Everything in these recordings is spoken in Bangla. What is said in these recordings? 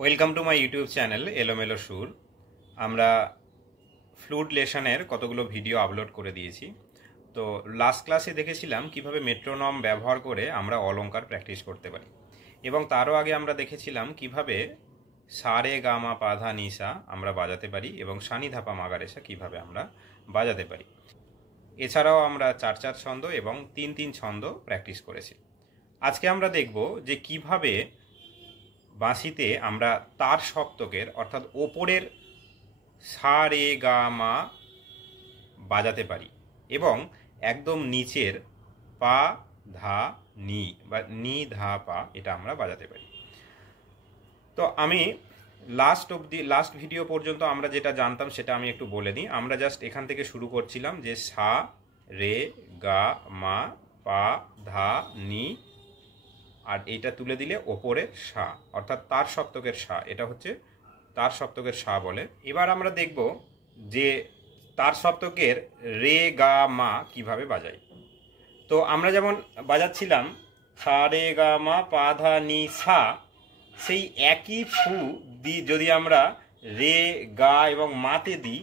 Welcome to my YouTube channel এলোমেলো সুর। আমরা ফ্লুট লেসনের কতগুলো ভিডিও আপলোড করে দিয়েছি। তো লাস্ট ক্লাসে দেখেছিলাম কিভাবে মেট্রোনম ব্যবহার করে আমরা অলংকার প্র্যাকটিস করতে পারি, এবং তারও আগে আমরা দেখেছিলাম কিভাবে সা রে গা মা পা ধা নি সা আমরা বাজাতে পারি এবং সানি ধাপা মাগারেসা কিভাবে আমরা বাজাতে পারি। এছাড়াও আমরা 4/4 ছন্দ এবং 3/3 ছন্দ প্র্যাকটিস করেছি। আজকে আমরা দেখব যে কিভাবে বাঁশিতে আমরা তার সপ্তকের অর্থাৎ ওপরের সা রে গা মা বাজাতে পারি এবং একদম নিচের পা ধা নি বা নি ধা পা এটা আমরা বাজাতে পারি। তো আমি লাস্ট ভিডিও পর্যন্ত আমরা যেটা জানতাম সেটা আমি একটু বলে দিই। আমরা জাস্ট এখান থেকে শুরু করছিলাম যে সা রে গা মা পা ধা নি, আর এইটা তুলে দিলে ওপরের সা অর্থাৎ তার সপ্তকের সা, এটা হচ্ছে তার সপ্তকের সা বলে। এবার আমরা দেখব যে তার সপ্তকের রে গা মা কিভাবে বাজাই। তো আমরা যেমন বাজাচ্ছিলাম সা রে গা মা পা ধা নি সা, সেই একই ফু যদি আমরা রে গা এবং মাতে দিই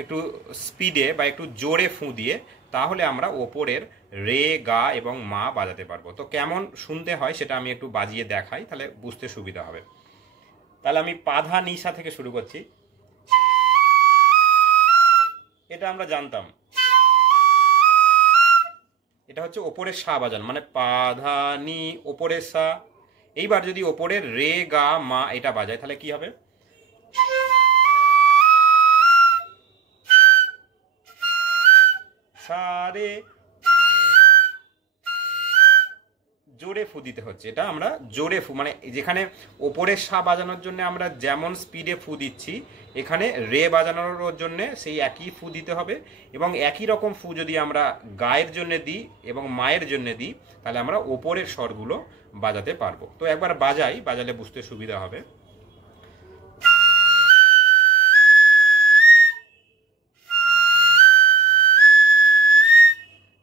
একটু স্পিডে বা একটু জোরে ফু দিয়ে, তাহলে আমরা ওপরের রে গা এবং মা বাজাতে পারবো। তো কেমন শুনতে হয় সেটা আমি একটু বাজিয়ে দেখাই, তাহলে বুঝতে সুবিধা হবে। তাহলে আমি পাধা নিশা থেকে শুরু করছি। এটা আমরা জানতাম, এটা হচ্ছে ওপরের সা বাজান, মানে পাধা নি ওপরের সা। এইবার যদি ওপরের রে গা মা এটা বাজায় তাহলে কি হবে? সা রে, জোরে ফু দিতে হচ্ছে। এটা আমরা জোরে ফু, মানে যেখানে ওপরের সা বাজানোর জন্য আমরা যেমন স্পিডে ফু দিচ্ছি, এখানে রে বাজানোর জন্য সেই একই ফু দিতে হবে। এবং একই রকম ফু যদি আমরা গায়ের জন্য দিই এবং মায়ের জন্য দিই, তাহলে আমরা ওপরের স্বরগুলো বাজাতে পারবো। তো একবার বাজালে বুঝতে সুবিধা হবে।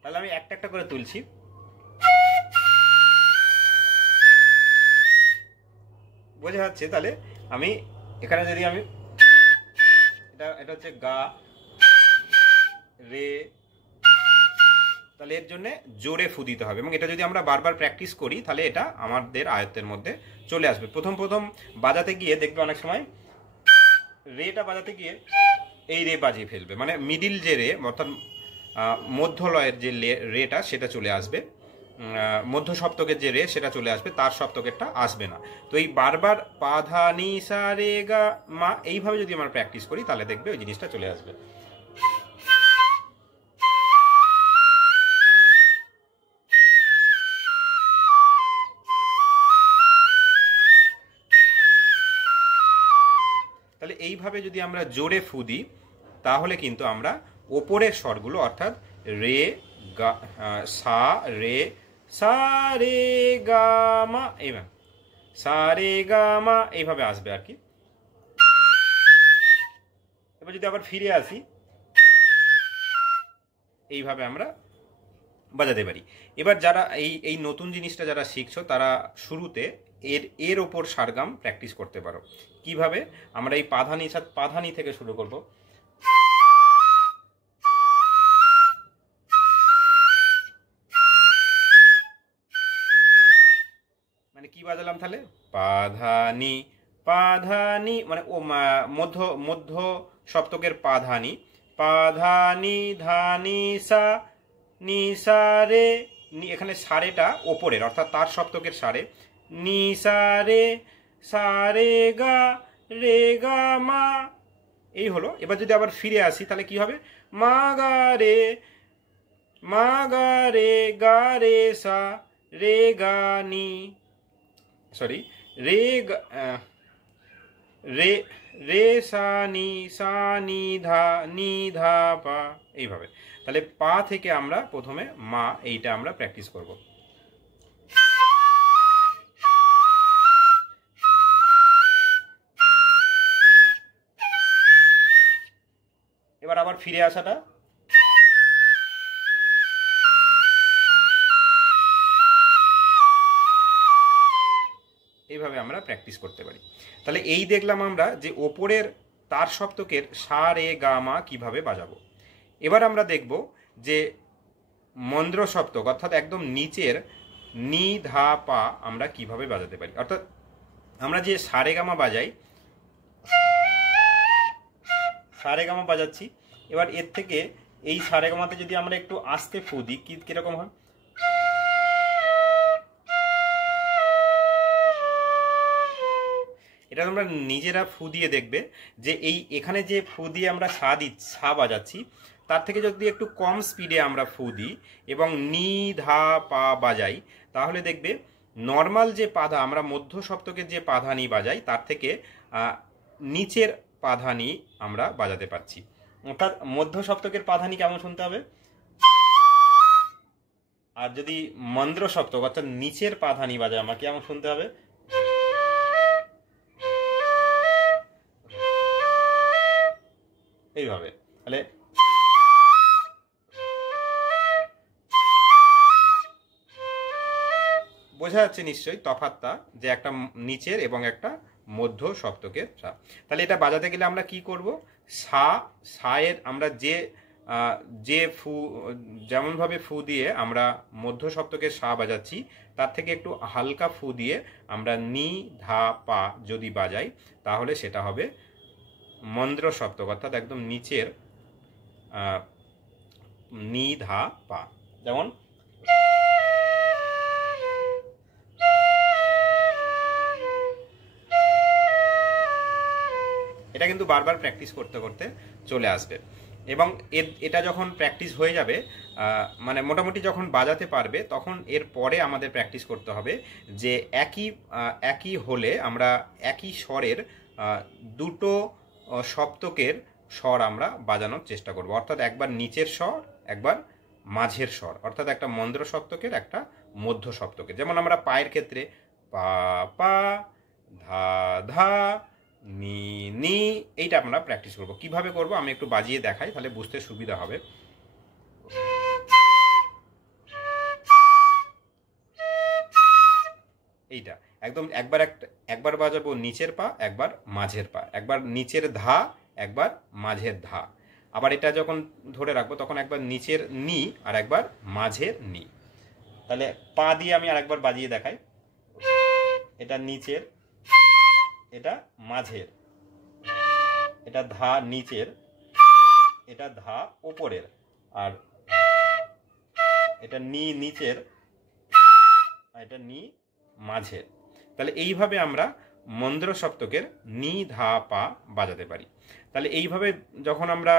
তাহলে আমি একটা একটা করে তুলছি। বোঝা যাচ্ছে? তাহলে আমি এখানে যদি আমি এটা হচ্ছে গা রে, তাহলে এর জন্য জোরে ফু দিতে হবে, এবং এটা যদি আমরা বারবার প্র্যাকটিস করি তাহলে এটা আমাদের আয়ত্তের মধ্যে চলে আসবে। প্রথম বাজাতে গিয়ে দেখবে অনেক সময় রেটা বাজাতে গিয়ে এই রে বাজিয়ে ফেলবে, মানে মিডিল যে রে অর্থাৎ মধ্যলয়ের যে রেটা সেটা চলে আসবে, মধ্য সপ্তকের যে রে সেটা চলে আসবে, তার সপ্তকেরটা আসবে না। তো এই বারবার পা ধা নি সা রে গা মা এইভাবে যদি আমরা প্র্যাকটিস করি তাহলে দেখবে ওই জিনিসটা চলে আসবে। তাহলে এইভাবে যদি আমরা জোরে ফু দিই তাহলে কিন্তু আমরা ওপরের স্বরগুলো অর্থাৎ রে গা সা রে গা মা, এইভাবে সা রে গা মা এইভাবে আসবে আর কি। এবার যদি আবার ফিরে আসি, এইভাবে আমরা বাজাতে পারি। এবার যারা এই নতুন জিনিসটা যারা শিখছো তারা শুরুতে এর ওপর সারগাম প্র্যাকটিস করতে পারো। কিভাবে? আমরা এই পাধানি থেকে শুরু করব। মানে কি বাজালাম তাহলে? পাধানি মানে ও মধ্য সপ্তকের পাধানি, পাধানি ধানি সা নি সা রে, এখানে সারেটা ওপরের অর্থাৎ তার সপ্তকের সারে, নি সা রে রে গা মা, এই হলো। এবার যদি আবার ফিরে আসি তাহলে কি হবে? মা গা রে গা রে সা রে গা নি, সরি রে রে রে সা নি ধা পা, এইভাবে। তাহলে পা থেকে আমরা প্রথমে মা এইটা আমরা প্র্যাকটিস করব। এবার আবার ফিরে আসাটা, এইভাবে এইভাবে আমরা প্র্যাকটিস করতে পারি। তাহলে এই দেখলাম আমরা যে ওপরের তার সপ্তকের সা রে গা মা কীভাবে বাজাবো। এবার আমরা দেখব যে মন্দ্র সপ্তক অর্থাৎ একদম নিচের নি ধা পা আমরা কিভাবে বাজাতে পারি। অর্থাৎ আমরা যে সারেগামা বাজাই, সারেগামা বাজাচ্ছি, এবার এর থেকে এই সারেগামাতে যদি আমরা একটু আস্তে ফু দিই কিরকম হয়, এটা তোমরা নিজেরা ফু দিয়ে দেখবে যে এই এখানে যে ফু দিয়ে আমরা সা বাজাচ্ছি তার থেকে যদি একটু কম স্পিডে আমরা ফু দিই এবং নি ধা পা বাজাই, তাহলে দেখবে নর্মাল যে পাধা আমরা মধ্য সপ্তকের যে পাধানি বাজাই তার থেকে নিচের পাধানি আমরা বাজাতে পারছি। অর্থাৎ মধ্য সপ্তকের পাধানি কেমন শুনতে হবে, আর যদি মন্দ্র সপ্তক অর্থাৎ নিচের পাধানি বাজাই আমরা কেমন শুনতে হবে, এইভাবে। তাহলে বোঝা যাচ্ছে নিশ্চয়ই তফাৎটা, যে একটা নিচের এবং একটা মধ্য সপ্তকের সা। তাহলে এটা বাজাতে গেলে আমরা কি করব, সায়ের আমরা যে ফু যেমনভাবে ফু দিয়ে আমরা মধ্য সপ্তকের সা বাজাচ্ছি তার থেকে একটু হালকা ফু দিয়ে আমরা নি ধা পা যদি বাজাই তাহলে সেটা হবে মন্দ্র সপ্তক অর্থাৎ একদম নিচের নি ধা পা। যেমন এটা কিন্তু বারবার প্র্যাকটিস করতে করতে চলে আসবে এবং এটা যখন প্র্যাকটিস হয়ে যাবে মানে মোটামুটি যখন বাজাতে পারবে তখন এর পরে আমাদের প্র্যাকটিস করতে হবে যে একই হলে আমরা একই স্বরের দুটো সপ্তকের স্বর আমরা বাজানোর চেষ্টা করব। অর্থাৎ একবার নিচের স্বর একবার মাঝের স্বর, অর্থাৎ একটা মন্দ্র সপ্তকের একটা মধ্য সপ্তকের। যেমন আমরা পায়ের ক্ষেত্রে পা পা ধা ধা নি নি, এইটা আমরা প্র্যাকটিস করব। কিভাবে করব আমি একটু বাজিয়ে দেখাই, তাহলে বুঝতে সুবিধা হবে। এইটা একদম একবার বাজাবো নিচের পা একবার মাঝের পা, একবার নিচের ধা একবার মাঝের ধা, আবার এটা যখন ধরে রাখবো তখন একবার নিচের নি আর একবার মাঝের নি। তাহলে পা দিয়ে আমি আরেকবার বাজিয়ে দেখাই, এটা নিচের, এটা মাঝের, এটা ধা নিচের, এটা ধা ওপরের, আর এটা নি নিচের, আর এটা নি মাঝের। তাহলে এইভাবে আমরা মন্দ্র সপ্তকের নি ধা পা বাজাতে পারি। তাহলে এইভাবে যখন আমরা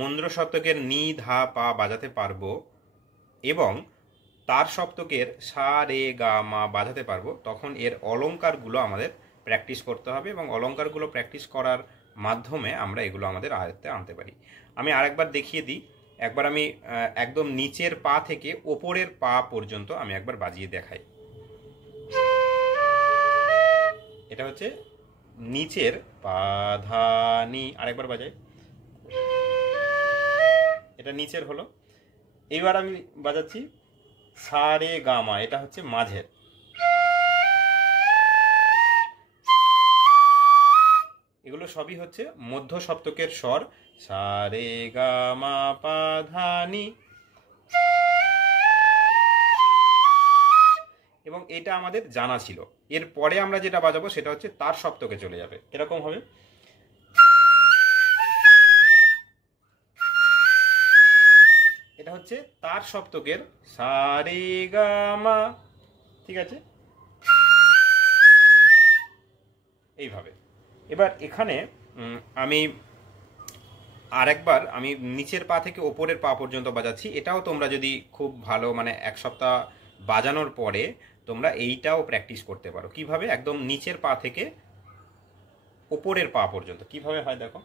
মন্দ্র সপ্তকের নি ধা পা বাজাতে পারবো এবং তার সপ্তকের সা রে গা মা বাজাতে পারবো তখন এর অলঙ্কারগুলো আমাদের প্র্যাকটিস করতে হবে এবং অলঙ্কারগুলো প্র্যাকটিস করার মাধ্যমে আমরা এগুলো আমাদের আয়ত্তে আনতে পারি। আমি আরেকবার দেখিয়ে দিই, একবার আমি একদম নিচের পা থেকে ওপরের পা পর্যন্ত আমি একবার বাজিয়ে দেখাই। এটা হচ্ছে নিচের পা ধা নি, আরেকবার বাজাই, এটা নিচের হলো। এইবার আমি বাজাচ্ছি সা রে গা মা, এটা হচ্ছে মাঝের। এগুলো সবই হচ্ছে মধ্য সপ্তকের স্বর, সা রে গা মা পা ধা নি। এবং এটা আমাদের জানা ছিল। এরপরে আমরা যেটা বাজাবো সেটা হচ্ছে তার সপ্তকে চলে যাবে। এরকম হবে, এটা হচ্ছে তার সপ্তকের সা রে গা মা, ঠিক আছে, এইভাবে। এবার এখানে আমি আরেকবার আমি নিচের পা থেকে ওপরের পা পর্যন্ত বাজাচ্ছি। এটাও তোমরা যদি খুব ভালো মানে এক সপ্তাহ বাজানোর পরে তোমরা এইটাও প্র্যাকটিস করতে পারো। কিভাবে, একদম নিচের পা থেকে ওপরের পা পর্যন্ত কিভাবে হয় দেখো।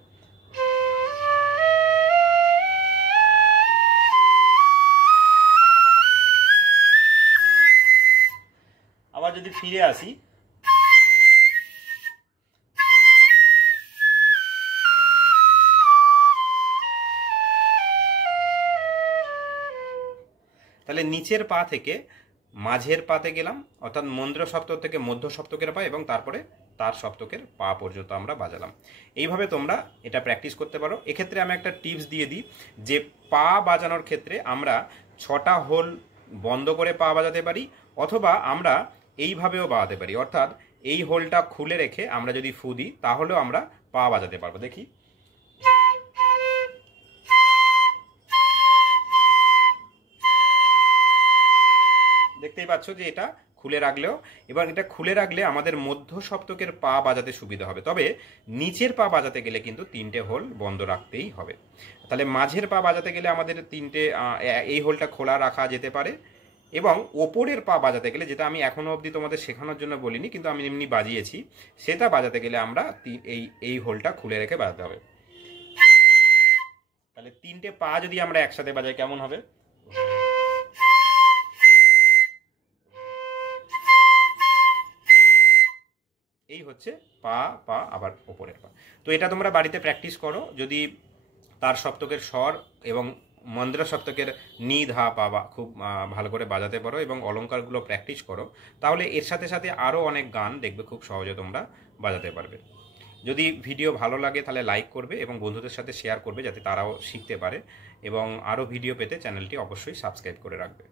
আবার যদি ফিরে আসি, তাহলে নিচের পা থেকে মাঝের পাতে গেলাম, অর্থাৎ মন্দ্র সপ্তক থেকে মধ্য সপ্তকের পা এবং তারপরে তার সপ্তকের পা পর্যন্ত আমরা বাজালাম। এইভাবে তোমরা এটা প্র্যাকটিস করতে পারো। এক্ষেত্রে আমি একটা টিপস দিয়ে দিই যে পা বাজানোর ক্ষেত্রে আমরা 6টা হোল বন্ধ করে পা বাজাতে পারি, অথবা আমরা এইভাবেও বাজাতে পারি, অর্থাৎ এই হোলটা খুলে রেখে আমরা যদি ফু দিই তাহলেও আমরা পা বাজাতে পারবো। দেখি, দেখতেই পাচ্ছ যে এটা খুলে রাখলেও, এবার এটা খুলে রাখলে আমাদের মধ্য সপ্তকের পা বাজাতে সুবিধা হবে। তবে নিচের পা বাজাতে গেলে কিন্তু 3টে হোল বন্ধ রাখতেই হবে। তাহলে মাঝের পা বাজাতে গেলে আমাদের এই হোলটা খোলা রাখা যেতে পারে, এবং ওপরের পা বাজাতে গেলে, যেটা আমি এখনো অবধি তোমাদের শেখানোর জন্য বলিনি কিন্তু আমি এমনি বাজিয়েছি, সেটা বাজাতে গেলে আমরা এই হোলটা খুলে রেখে বাজাতে হবে। তাহলে 3টে পা যদি আমরা একসাথে বাজাই কেমন হবে? এই হচ্ছে পা পা আবার ওপরের পা। তো এটা তোমরা বাড়িতে প্র্যাকটিস করো। যদি তার সপ্তকের স্বর এবং মন্দ্র সপ্তকের নি ধা পা খুব ভালো করে বাজাতে পারো এবং অলঙ্কারগুলো প্র্যাকটিস করো, তাহলে এর সাথে সাথে আরও অনেক গান দেখবে খুব সহজে তোমরা বাজাতে পারবে। যদি ভিডিও ভালো লাগে তাহলে লাইক করবে এবং বন্ধুদের সাথে শেয়ার করবে যাতে তারাও শিখতে পারে, এবং আরও ভিডিও পেতে চ্যানেলটি অবশ্যই সাবস্ক্রাইব করে রাখবে।